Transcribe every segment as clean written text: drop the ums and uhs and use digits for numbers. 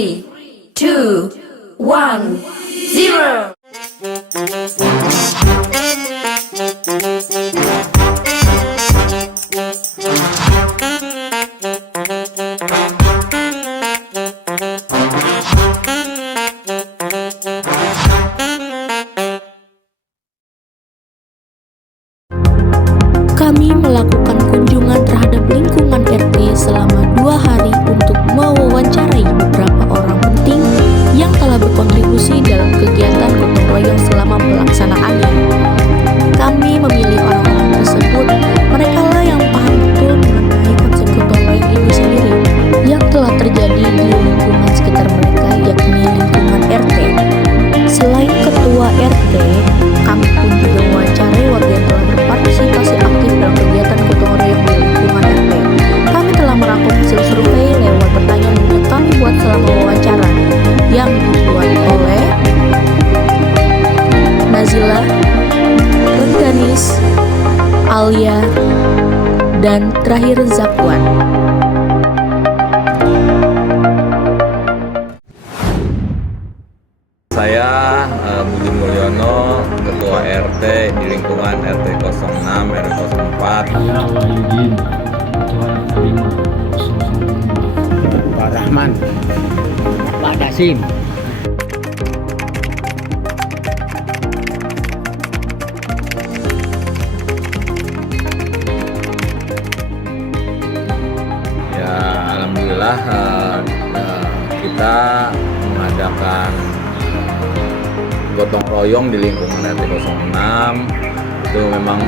3, 2, 1, 0. Kami melakukan kunjungan terhadap lingkungan RT selama 2 hari untuk mewawancarai beberapa orang penting yang telah berkontribusi dalam kegiatan gotong royong selama pelaksanaannya. Kami memilih orang-orang tersebut, mereka lah yang paham betul mengenai konsep gotong royong ini sendiri yang telah terjadi di lingkungan sekitar mereka, yakni lingkungan RT. Selain ketua RT, kami pun juga mewawancarai warga yang telah berpartisipasi aktif dalam kegiatan gotong royong di lingkungan RT. Kami telah merangkum hasil survei lewat pertanyaan yang kami buat selama wawancara yang dibuat oleh Nazila, Rengganis, Alia, dan terakhir Zakwan. Saya Budi Mulyono, Ketua RT di lingkungan RT 06 RW 04. Saya Wahyudin, Ketua RT 5 Pak Rahman, Pak Dasim. Ya, alhamdulillah kita mengadakan gotong royong di lingkungan RT 06. Itu memang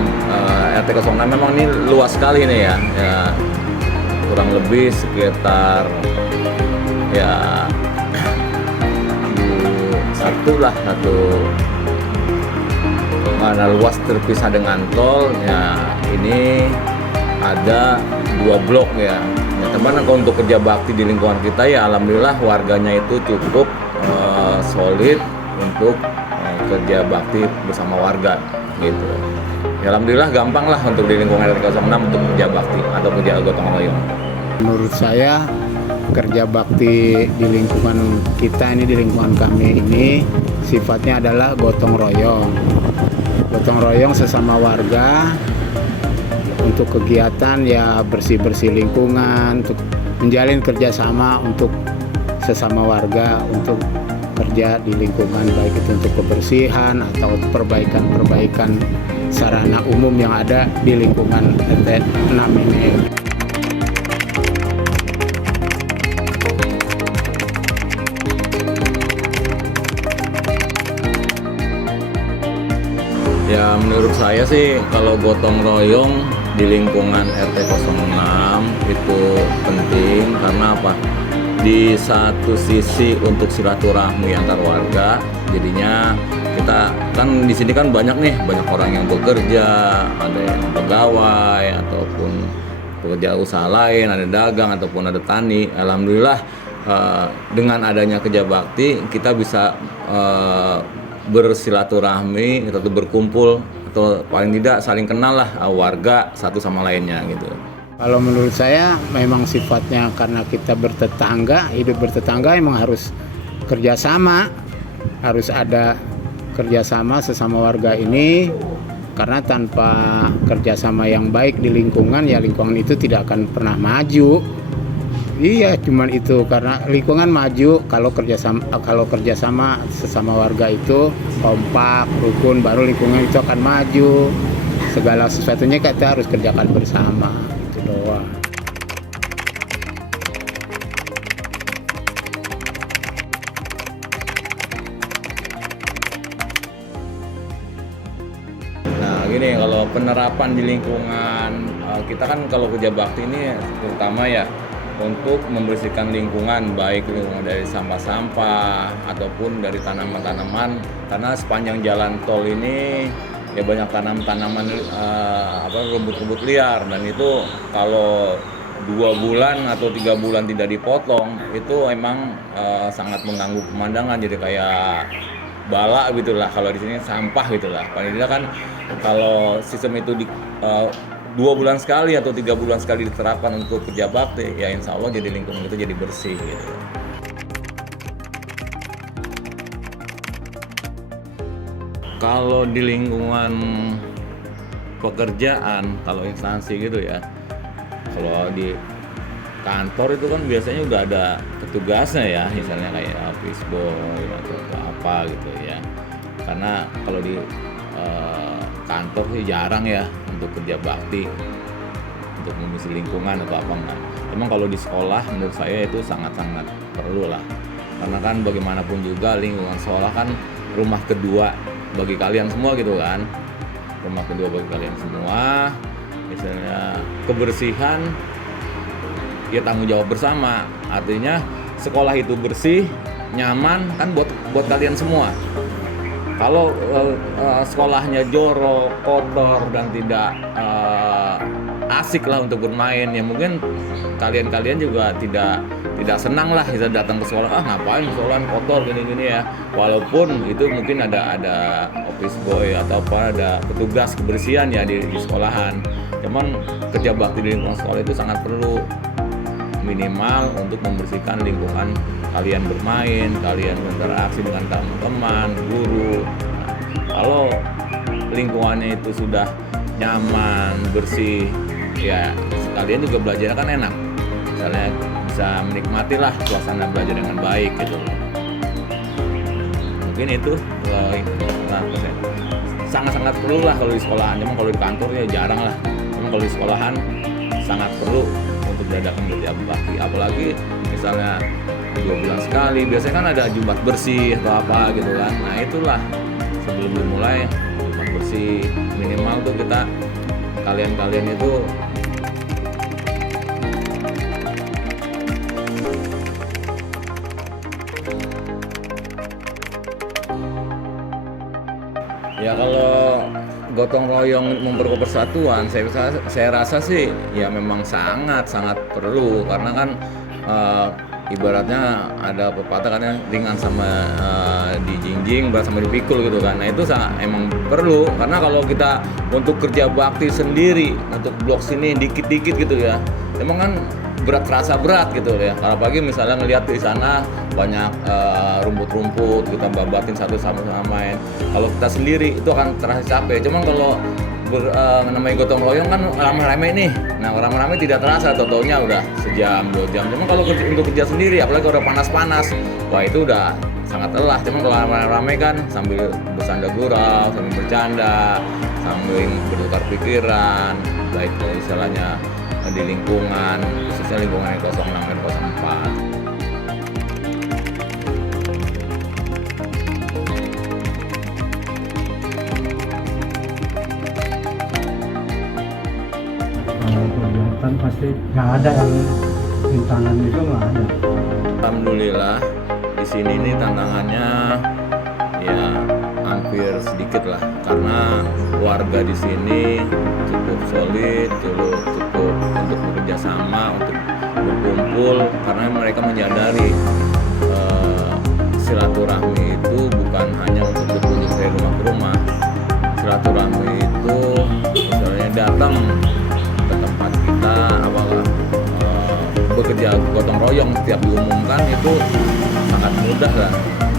RT 06 memang ini luas sekali nih ya. Kurang lebih sekitar ya satu mana luas terpisah dengan tol ya. Ini ada 2 blok ya. Teman kalau untuk kerja bakti di lingkungan kita ya alhamdulillah warganya itu cukup solid untuk kerja bakti bersama warga gitu. Ya, alhamdulillah gampang lah untuk di lingkungan RT 06 untuk kerja bakti atau kerja gotong royong. Menurut saya kerja bakti di lingkungan kita ini, di lingkungan kami ini sifatnya adalah gotong royong. Gotong royong sesama warga untuk kegiatan ya bersih-bersih lingkungan, untuk menjalin kerjasama untuk sesama warga untuk kerja di lingkungan, baik itu untuk kebersihan atau perbaikan sarana umum yang ada di lingkungan RT 6 ini. Ya menurut saya sih kalau gotong royong di lingkungan RT 06 itu penting karena apa? Di satu sisi untuk silaturahmi antar warga, jadinya kita kan di sini kan banyak orang yang bekerja, ada yang pegawai ataupun pekerja usaha lain, ada dagang ataupun ada tani. Alhamdulillah dengan adanya kerja bakti kita bisa bersilaturahmi atau berkumpul atau paling tidak saling kenal lah warga satu sama lainnya gitu. Kalau menurut saya memang sifatnya karena kita bertetangga, hidup bertetangga emang harus kerjasama, harus ada kerjasama sesama warga ini, karena tanpa kerjasama yang baik di lingkungan ya lingkungan itu tidak akan pernah maju. Iya, cuman itu karena lingkungan maju kalau kerjasama sesama warga itu kompak, rukun, baru lingkungan itu akan maju. Segala sesuatunya kita harus kerjakan bersama. Doang. Nah gini, kalau penerapan di lingkungan kita kan kalau kerja bakti ini terutama ya untuk membersihkan lingkungan, baik lingkungan dari sampah-sampah ataupun dari tanaman-tanaman, karena sepanjang jalan tol ini ya banyak tanaman rumput-rumput liar, dan itu kalau 2 bulan atau 3 bulan tidak dipotong itu emang sangat mengganggu pemandangan, jadi kayak bala gitulah kalau di sini sampah gitulah. Paling tidak kan kalau sistem itu 2 bulan sekali atau 3 bulan sekali diterapkan untuk kerja bakti, ya insya Allah jadi lingkungan itu jadi bersih gitu. Kalau di lingkungan pekerjaan, kalau instansi gitu ya, kalau di kantor itu kan biasanya udah ada petugasnya ya, misalnya kayak office boy atau apa gitu ya. Karena kalau di kantor sih jarang ya untuk kerja bakti, untuk mengisi lingkungan atau apa enggak. Emang kalau di sekolah menurut saya itu sangat-sangat perlu lah. Karena kan bagaimanapun juga lingkungan sekolah kan rumah kedua bagi kalian semua gitu kan. Rumah kedua bagi kalian semua. Misalnya kebersihan ya tanggung jawab bersama. Artinya sekolah itu bersih, nyaman kan buat kalian semua. Kalau sekolahnya jorok, kotor dan tidak asik lah untuk bermain, ya mungkin kalian juga tidak senang lah bisa datang ke sekolah. Ngapain sekolahan kotor gini-gini ya. Walaupun itu mungkin ada office boy atau apa, ada petugas kebersihan ya di sekolahan. Cuman kerja bakti di lingkungan sekolah itu sangat perlu, minimal untuk membersihkan lingkungan kalian bermain, kalian berinteraksi dengan teman-teman, guru. Kalau lingkungannya itu sudah nyaman, bersih, ya kalian juga belajar kan enak. Misalnya bisa menikmati lah suasana belajar dengan baik gitu. Mungkin itu sangat-sangat perlu lah kalau di sekolahan. Cuma kalau di kantor ya jarang lah. Cuma kalau di sekolahan sangat perlu untuk diadakan kerja bakti. Apalagi misalnya 2 bulan sekali, biasanya kan ada Jumat bersih atau apa gitu kan. Nah itulah sebelum dimulai Jumat bersih, minimal tuh kita kalian itu ya kalau gotong royong memperkuat persatuan, saya rasa sih ya memang sangat perlu, karena kan ibaratnya ada pepatah katanya ringan sama dijinjing, berat sama dipikul gitu kan. Nah itu emang perlu, karena kalau kita untuk kerja bakti sendiri untuk blok sini dikit-dikit gitu ya, emang kan terasa berat gitu ya. Kalau pagi misalnya ngelihat di sana banyak rumput-rumput, kita babatin satu sama lain. Kalau kita sendiri itu akan terasa capek. Cuman kalau namanya gotong royong kan rame-rame nih. Nah rame-rame tidak terasa, totalnya udah sejam 2 jam. Cuman kalau untuk kerja sendiri, apalagi kalau udah panas-panas, wah itu udah sangat lelah. Cuman kalau rame-rame kan sambil bersanda gurau, sambil bercanda, sambil bertukar pikiran, baik istilahnya di lingkungan, khususnya lingkungan yang 06 dan 04. Kalau kegiatan pasti nggak ada yang rintangan itu, nggak ada. Alhamdulillah di sini nih tantangannya ya hampir sedikit lah, karena warga di sini cukup solid, cukup untuk bekerja sama, untuk berkumpul, karena mereka menyadari silaturahmi itu bukan hanya untuk berkunjung dari rumah ke rumah. Silaturahmi itu misalnya datang ke tempat kita, apakah bekerja gotong royong setiap diumumkan itu sangat mudah lah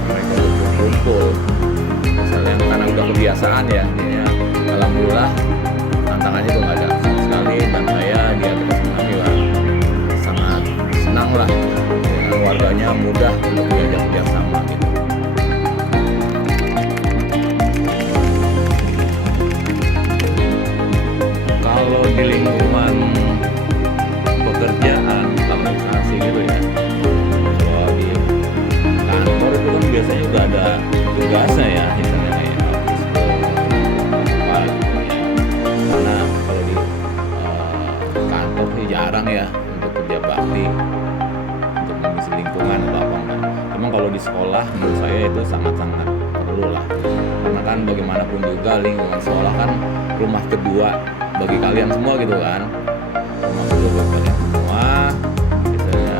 mereka untuk berkumpul. Misalnya karena udah kebiasaan ya, alhamdulillah tantangannya itu nggak ada sama sekali, dan saya di atas Alhamdulillah sangat senang lah dengan warganya, mudah untuk diajak kerjasama gitu. Kalau di lingkungan pekerjaan, kalau instansi gitu ya, kalau di kantor itu kan biasanya udah ada tugasnya ya, misalnya kayak office boy apa gitu ya. Karena kalau di kantor sih jarang ya untuk kerja bakti, untuk mengisi lingkungan atau apa enggak. Emang kalau di sekolah menurut saya itu sangat perlu lah. Karena kan bagaimanapun juga lingkungan sekolah kan rumah kedua bagi kalian semua gitu kan. Rumah kedua bagi kalian semua. Misalnya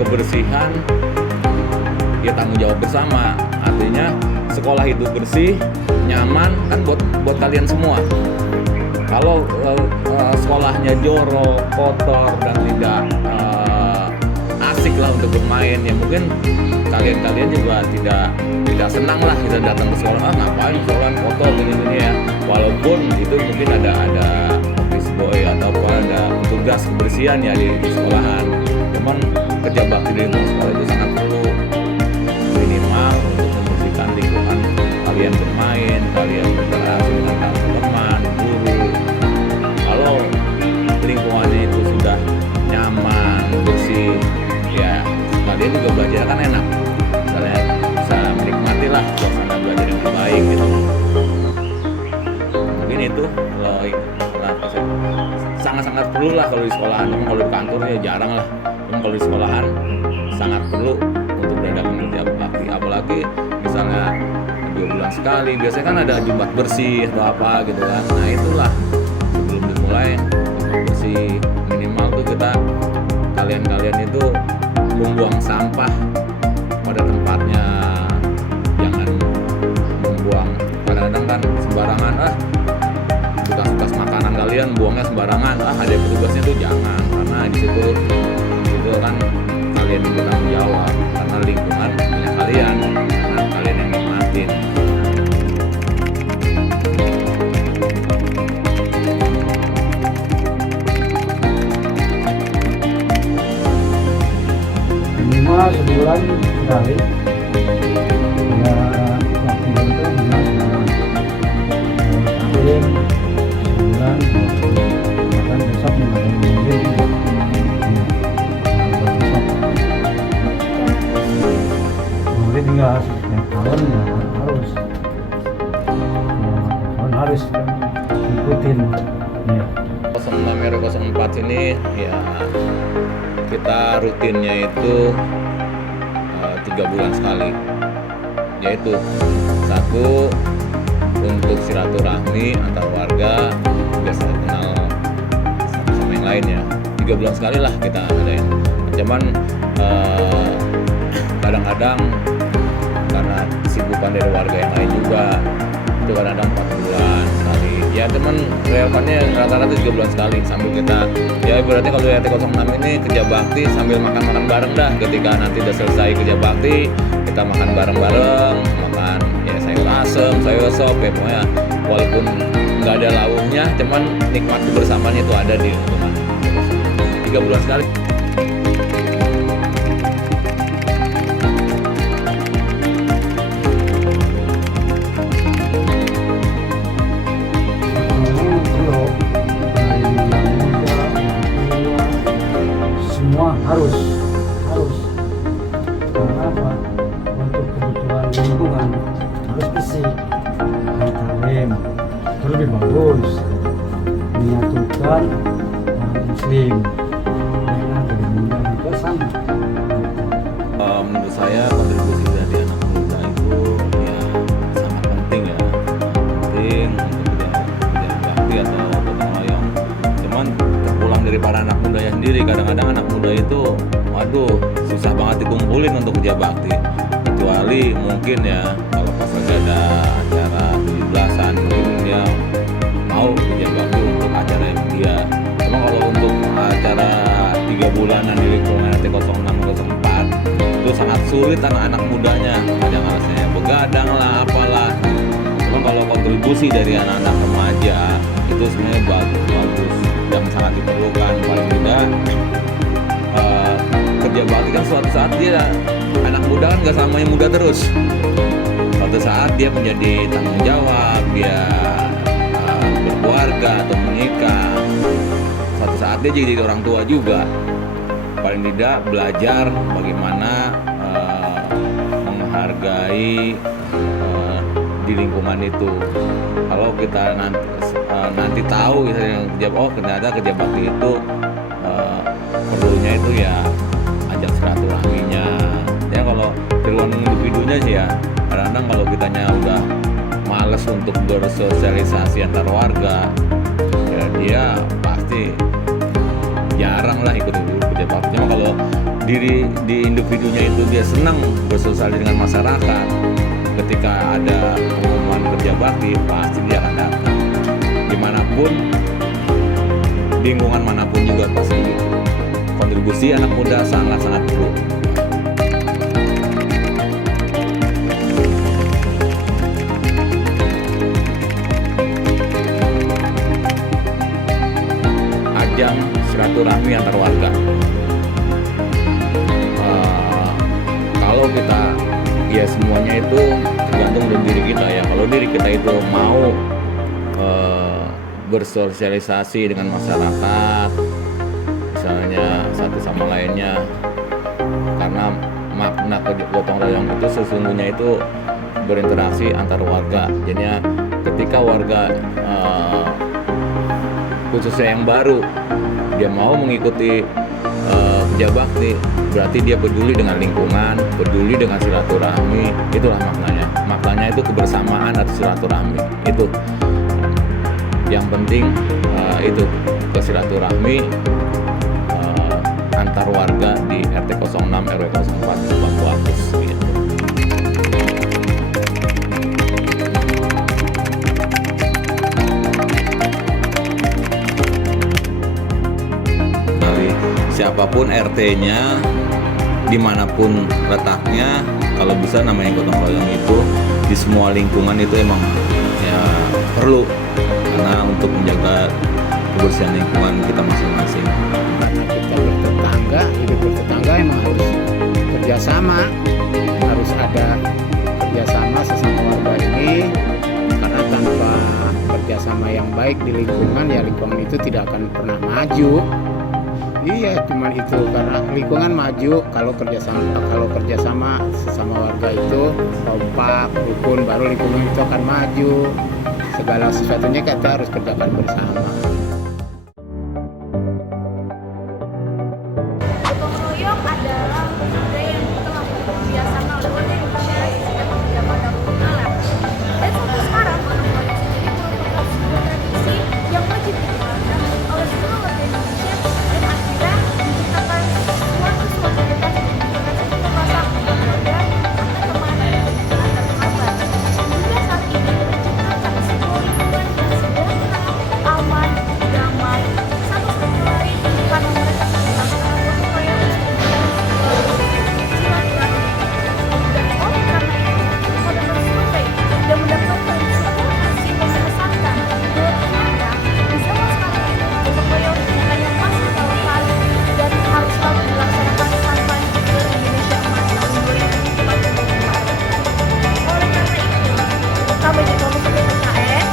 kebersihan ya tanggung jawab bersama. Artinya sekolah itu bersih, nyaman kan buat kalian semua. Kalau sekolahnya jorok, kotor dan tidak asik lah untuk bermain, ya mungkin kalian juga tidak senang lah kita datang ke sekolah, ngapain sekolah foto gini ya, walaupun itu mungkin ada office boy atau ada petugas kebersihan ya di sekolahan, cuman kerja bakti di lingkungan sekolah itu sangat perlu, minimal untuk membersihkan lingkungan kalian bermain, kalian berinteraksi dengan teman, guru. Kalau lingkungannya itu sudah nyaman, bersih, ya kalian juga belajar kan enak, kalian bisa menikmati lah suasana belajar yang baik gitu. Mungkin itu sangat-sangat perlu lah kalau di sekolahan. Kalau di kantor ya jarang lah, kalau di sekolahan sangat perlu untuk diadakan kerja bakti, apalagi misalnya 2 bulan sekali, biasanya kan ada jumat bersih atau apa gitu kan. Nah itulah sebelum dimulai bersih, minimal tuh kalian itu membuang sampah pada tempatnya, jangan membuang kadang-kadang kan sembarangan, bekas makanan kalian buangnya sembarangan, ada petugasnya tuh jangan, karena di situ itu kan kalian yang bertanggung jawab, karena lingkungan punya kalian, karena kalian yang nikmatin. Minimal sebulan sekali ya, waktu itu minimal sebulan, sebulan 2 bulan, bahkan besok mungkin juga kemudian tinggal setiap tahun ya harus ikutin ya. 06 RW 04 ini ya kita rutinnya itu 3 bulan sekali, yaitu 1 untuk silaturahmi antar warga biar saling kenal satu sama yang lain ya. 3 bulan sekali lah kita adain. Cuman kadang-kadang karena kesibukan dari warga yang lain juga itu kadang-kadang 4 bulan sekali ya, teman relevannya rata-rata 3 bulan sekali, sambil kita ya berarti kalau RT 06 ini kerja bakti sambil makan-makan bareng dah. Ketika nanti udah selesai kerja bakti kita makan bareng-bareng, makan ya sayur asem, sayur sop ya, pokoknya walaupun nggak ada lauknya cuman nikmat kebersamaannya itu ada di lingkungan. 3 bulan sekali. Semua harus karena apa, untuk kebutuhan lingkungan harus bersih, rem itu lebih bagus, menyatukan muslim dengan gerindra juga sama. Menurut saya kontribusi dari anak muda itu ya sangat penting ya, penting untuk kerja bakti atau gotong royong. Cuman terpulang dari para anak mudanya sendiri, kadang-kadang anak muda itu waduh susah banget dikumpulin untuk kerja bakti, kecuali mungkin ya kalau pas lagi ada acara 17-an mungkin dia mau kerja bakti untuk acara yang dia. Cuma kalau untuk acara 3 bulanan di lingkungan RT 06-04 itu sangat sulit anak-anak mudanya, ada alasannya begadang lah apalah. Cuma kalau kontribusi dari anak-anak remaja itu sebenarnya bagus yang sangat diperlukan. Paling tidak kerja bakti kan suatu saat dia, anak muda kan gak sama yang muda terus, suatu saat dia menjadi tanggung jawab, dia berkeluarga atau menikah, suatu saat dia jadi orang tua juga. Paling tidak belajar bagaimana menghargai di lingkungan itu. Kalau kita nanti tahu ternyata kerja bakti itu perlunya itu ya ajak silaturahminya. Ya kalau terlalu individunya sih ya kadang-kadang kalau kitanya udah males untuk bersosialisasi antar warga ya dia pasti jarang lah ikut kerja bakti. Cuma kalau di individunya itu dia senang bersosialisasi dengan masyarakat, ketika ada pengumuman kerja bakti pasti dia akan datang dimanapun, lingkungan manapun juga pasti gitu. Kontribusi anak muda sangat-sangat perlu. silaturahmi antar warga. Kalau kita ya semuanya itu tergantung dari diri kita ya. Kalau diri kita itu mau bersosialisasi dengan masyarakat, misalnya satu sama lainnya, karena makna gotong royong itu sesungguhnya itu berinteraksi antar warga. Jadinya ketika warga khususnya yang baru dia mau mengikuti kerja bakti, berarti dia peduli dengan lingkungan, peduli dengan silaturahmi. Itulah maknanya. Maknanya itu kebersamaan atau silaturahmi. Itu yang penting, itu kesilaturahmi antar warga di RT 06 RW 04 Bangku Apus gitu. Dari siapapun RT-nya, dimanapun letaknya, kalau bisa namanya gotong royong itu di semua lingkungan itu emang ya perlu, karena untuk menjaga kebersihan lingkungan kita masing-masing. Karena kita bertetangga, hidup bertetangga emang harus kerjasama, harus ada kerjasama sesama warga ini, karena tanpa kerjasama yang baik di lingkungan ya lingkungan itu tidak akan pernah maju. Iya, cuman itu, karena lingkungan maju kalau kerjasama sesama warga itu kompak, rukun, baru lingkungan itu akan maju. Segala sesuatunya kita harus kerjakan bersama. Gotong royong adalah budaya yang telah dibiasakan oleh warga Indonesia sejak zaman dahulu kala. Dan sampai sekarang gotong royong sendiri merupakan sebuah tradisi yang wajib dijalankan oleh seluruh warga Indonesia dan akhirnya menciptakan suatu solidaritas dan menciptakan satu rasa keluarga, teman, antar sahabat. Hingga saat ini menciptakan sebuah lingkungan yang sederhana, aman, damai, satu sama lain karena mereka saling melakukan gotong royong silaturahmi. Dan oleh karena itu, pada bersurvei dan mendapatkan sebuah hasil yang mengesankan bahwa ternyata di zaman sekarang ini gotong royong hanya masih relevan dan harus selalu dilaksanakan sampai ke Indonesia Emas tahun 2044. Oleh karena itu, kami di Komisi PPKN,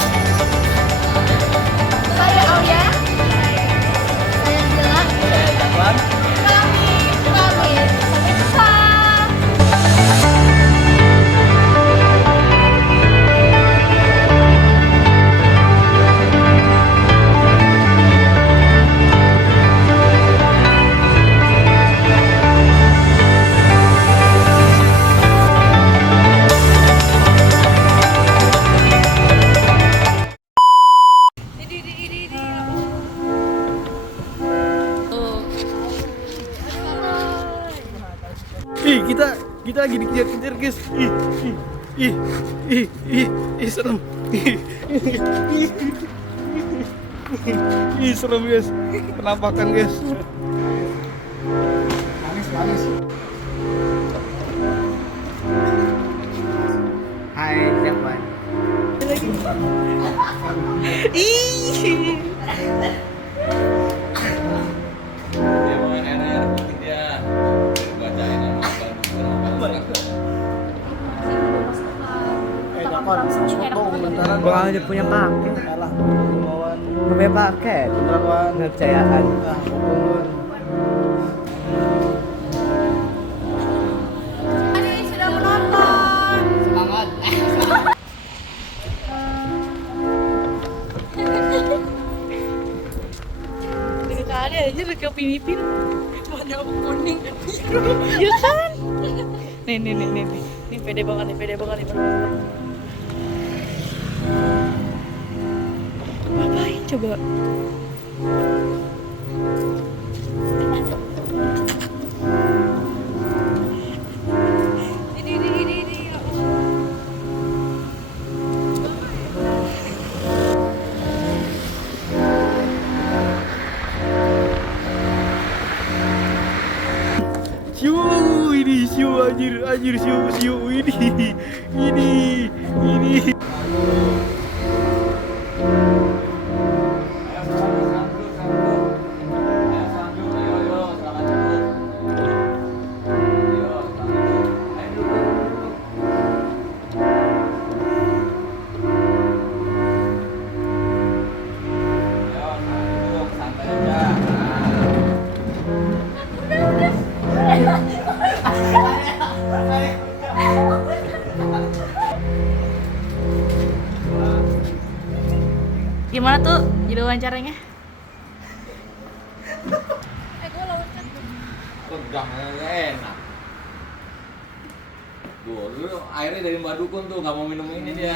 saya Aulia, saya Jela, kami pamit. Sampai jumpa. Ih, kita lagi dikejar-kejar, guys. Ih, serem. Ih, serem, guys. Penampakan, guys. Manis. Hai, siapa? Dia mau air putih dia. Bacain sama Bang aja punya paket. Punya paket. Kepercayaan. Adik sudah menonton. Ada aja ke Filipina warna kuning biru ya kan nih pede banget nih ngapain coba ini Siu anjir siu ini. wawancaranya? Gue loncat. Pegang enak. Tuh, lu airnya dari Mbak Dukun tuh, nggak mau minum ini dia.